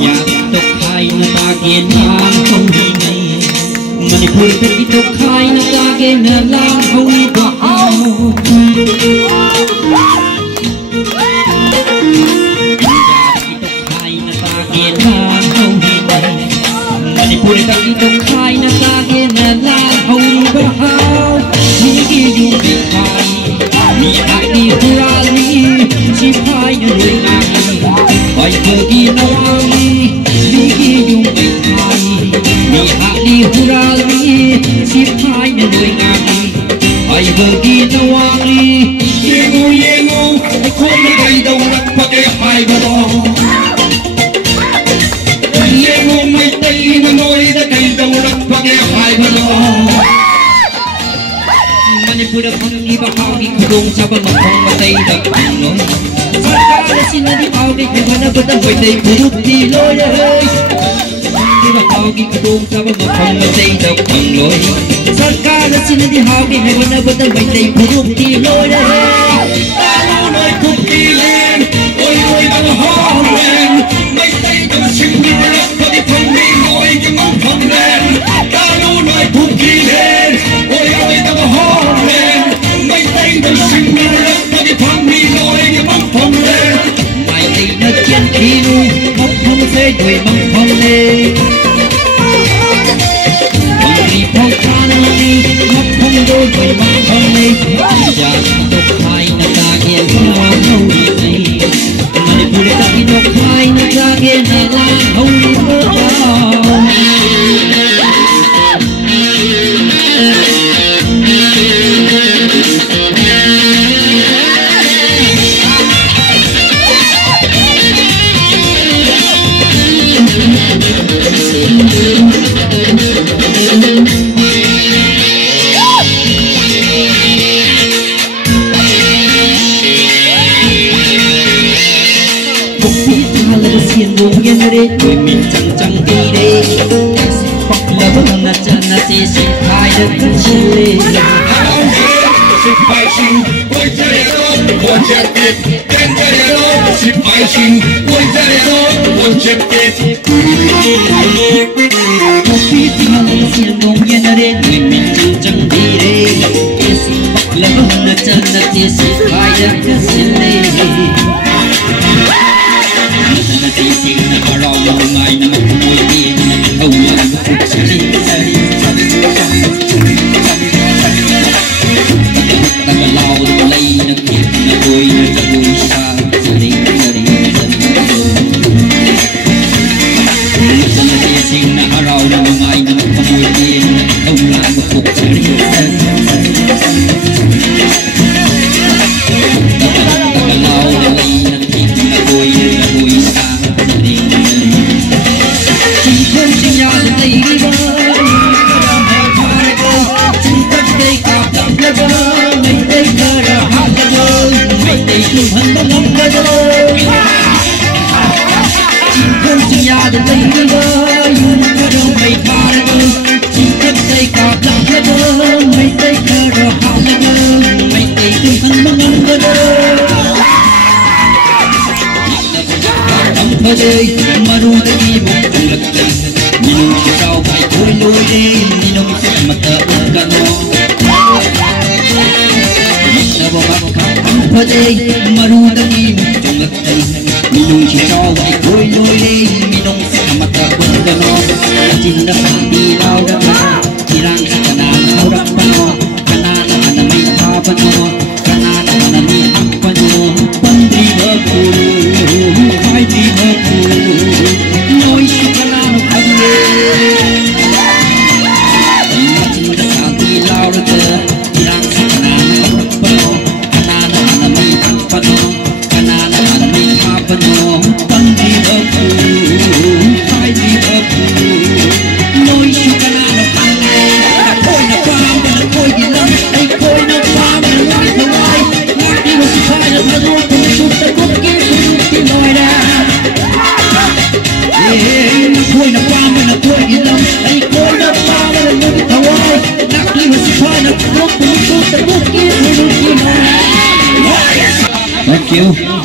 nhà tộc hai nó ta kiến hàng không đi ngày mình phun cái tộc hai nó ta kiến lang không vào kiến hàng không đi ngày mình phun cái tộc hai nó ta kiến lang không vào những cái dung bị haiมีไอ้ดีหัวลีชิพายในรวยงามไปเมื่อกี้นวาลีลีกี้ยุ่งไม่ไทยมีไอ้ดีหัวลีชิพายในรวยงามไปเมื่อกี้นวาลีเยงูไอ้คนไม่ได้ดงรักพะแกหายบ่ดองเยงูไม่ตีมันน้อยได้ไก่ดงรักพะแกหายบ่ดองPura pangi bahagi kudung sabang makong matay na kunoy Sarkara sinadipawgi kaya betul matay purut di loy Di bahagi kudung sabang makong matay na kunoy Sarkara sinadipawgi kaya betul matay purut di loy Talo noy kukilen Oy oy bang hongen Matay na singin na pati pangi noy Kimang panglen Talo noy kukilen Oy oy bang hongen Mày tay đừng sinh ra đất ta đi phong đi rồi như bóng phong lên Mày tay đất trên khí nuôi bóng phong phê đuổi bóng phong lên Bóng đi phong cha đi bóng phong đôi đuổi bóng phong lên Dạ tộc hai nó ta kia là hầu đi này Mà để phụ đề ta khi tộc hai nó ta kia là hầu đi bơ Người mình chẳng đi đây hoặc là vẫn là chân là chỉ xin hai được cất chân lên xin phải xin quay ra để đó quay chết tiệt tên ra để đó xin phải xin quay ra để đó quay chết tiệt không biết mà là xin đồng nhiên ở đây người mình chẳng đi đây hoặc là vẫn là chân là chỉ xin hai được cất chân lên Hãy subscribe cho kênh Ghiền Mì Gõ để không bỏ ơi maru tadi bukan lekang minum kau kai koi loi de minum mata ukano na babat ka pade maru tadi bukan lekang minum kau kai koi loi de minum mata ukano cinta di lau kirang kana aurak pano kana kana mai pa pano kana kana mi pano pandri bakuru hai di Thank you.